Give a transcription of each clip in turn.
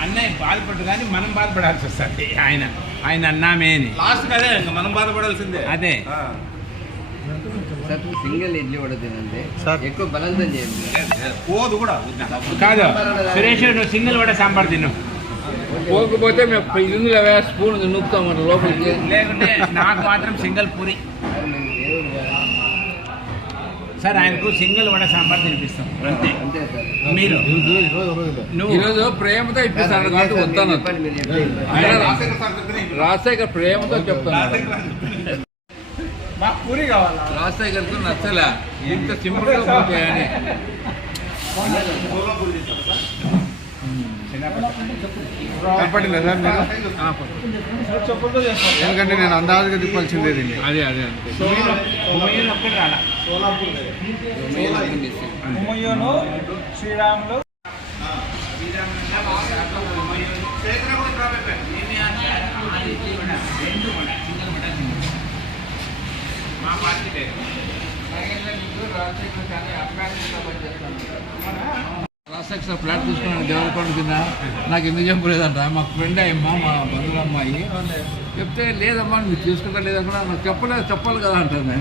అన్నయ్య బాధపడ్డు కానీ మనం బాధపడాల్సి వస్తుంది. ఆయన అన్నామే అని లాస్ట్ అదే ఇంకా మనం బాధపడాల్సిందే. అదే సార్ సింగిల్ ఇడ్లీ కూడా తినండి, ఎక్కువ బలంతం చేయండి. పోదు కూడా కాదు సురేష్, నువ్వు సింగిల్ కూడా సాంబార్ తిను. పోకపోతే మేము ఇందులో స్పూన్ నూపుతామంట లోపలికి. లేకుంటే నాకు మాత్రం సింగిల్ పూరి. సార్ ఆయనకు సింగిల్ వడ సాంబార్ తినిపిస్తాం అంతే. మీరు నువ్వు ఈరోజు ప్రేమతో ఇప్పిస్తాను కాబట్టి వస్తాను. రాజశేఖర్ ప్రేమతో చెప్తాను. మాకు పూరి కావాలా? రాజశేఖర్కు నచ్చలే ఇంత సింపుల్గా పోతాయని. కనపడిందా సార్ మీరు? ఎందుకంటే నేను అందాజుగా తిప్పాల్సిందే దీన్ని. అదే ఒక్కటి రాలా. శ్రీరాములు మా పార్టీ రాజశేఖర్ ఫ్లాట్ తీసుకున్నాను దేవరకొండ కింద. నాకు ఎందుకు చెప్పలేదంట, మా ఫ్రెండ్ అయ్యమ్మా, మా బంధువుల అమ్మాయి చెప్తే లేదమ్మా మీరు తీసుకుంటా లేదనుకున్నా, నాకు చెప్పాలి కదా అంటుంది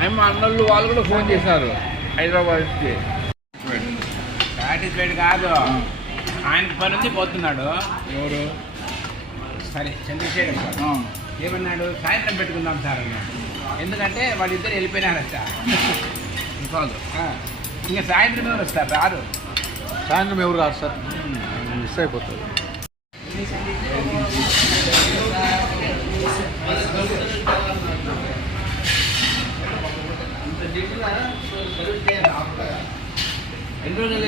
ఆయమ్మ. అన్నోళ్ళు వాళ్ళు కూడా ఫోన్ చేశారు హైదరాబాద్కి. సాటిస్ఫైడ్ కాదు, ఆయనకు పని ఉంది పోతున్నాడు. ఎవరు? సరే చంద్రశేఖర్ సార్ ఏమన్నాడు, సాయంత్రం పెట్టుకుందాం సార్ అన్నాడు. ఎందుకంటే వాళ్ళిద్దరు వెళ్ళిపోయినారట. కాదు ఇంకా సాయంత్రం ఎవరు వస్తారు? రారు. సాయంత్రం ఎవరు రాదు సార్, మిస్ అయిపోతుంది. ఎన్ని రోజులు